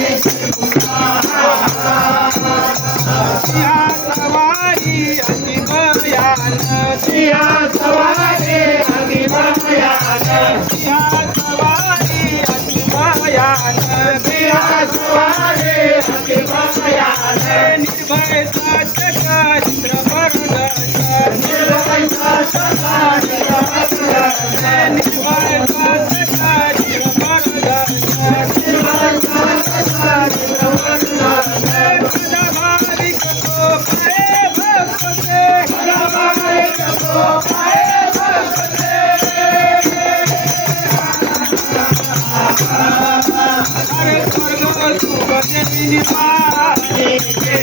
Yes, Nirbhay साचक चित्रपरदश Thank you.